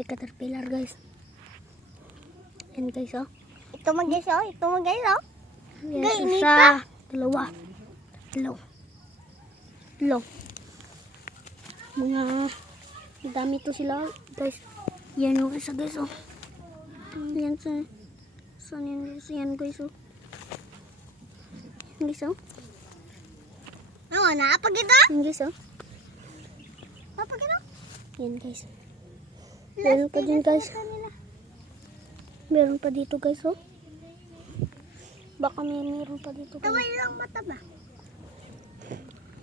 May caterpillar guys. Yan guys oh. Ito man guys oh. Ito man guys oh. Yan, Guys, isa, dalawa, tatlo. Mga dami to sila guys. Yan yung isa guys oh. Yan saan yan guys? Yan guys oh. Yan guys oh. Ano na? Pag ito? Yan guys oh. Pag ito? Yan guys. Meron pa din guys. Meron pa dito guys oh. Baka meron pa dito guys. Taway lang mata ba?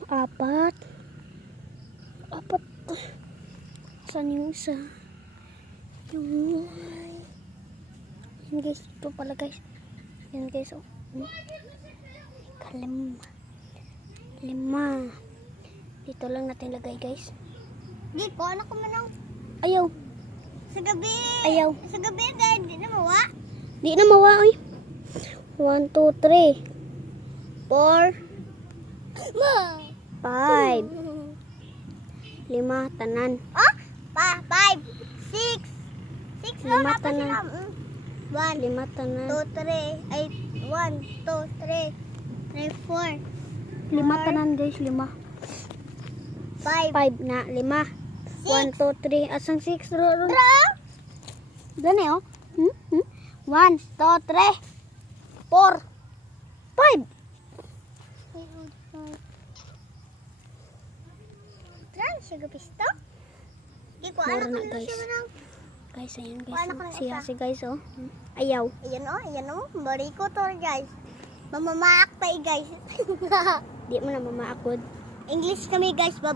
Apat. Saan yung isa? Yung... Yan guys. Ito pala guys. Yan guys oh. Lima. Dito lang natin lagay guys. Di ko, anak ko man ang... Ayaw. Sa gabi. Ayaw. Sa gabi guys, di na mawa. Di na mawa oy. 1, 2, 3. 4. Ma! 5. 5 tanan. Oh? 5, 6. 6 lang Lima pa tanan. sila. 1, 5 tanan. 2, 3. Ay, 1, 2, 3. 3, 4. 5 tanan guys, 5. 5. 5 na, 5. 1, 2, 3. Asang 6? Gani oh. 1, 2, 3. 4. 5. Tran, siya gapisto? Di ko, Meron anak na, ko na guys. siya manang. Guys, ayan Wala guys. ko na Siya isa. si guys oh. Ayaw. Ayan o. Bari ko to guys. Mamamaak pa guys. Di mo na mamaakod. English kami guys, baba.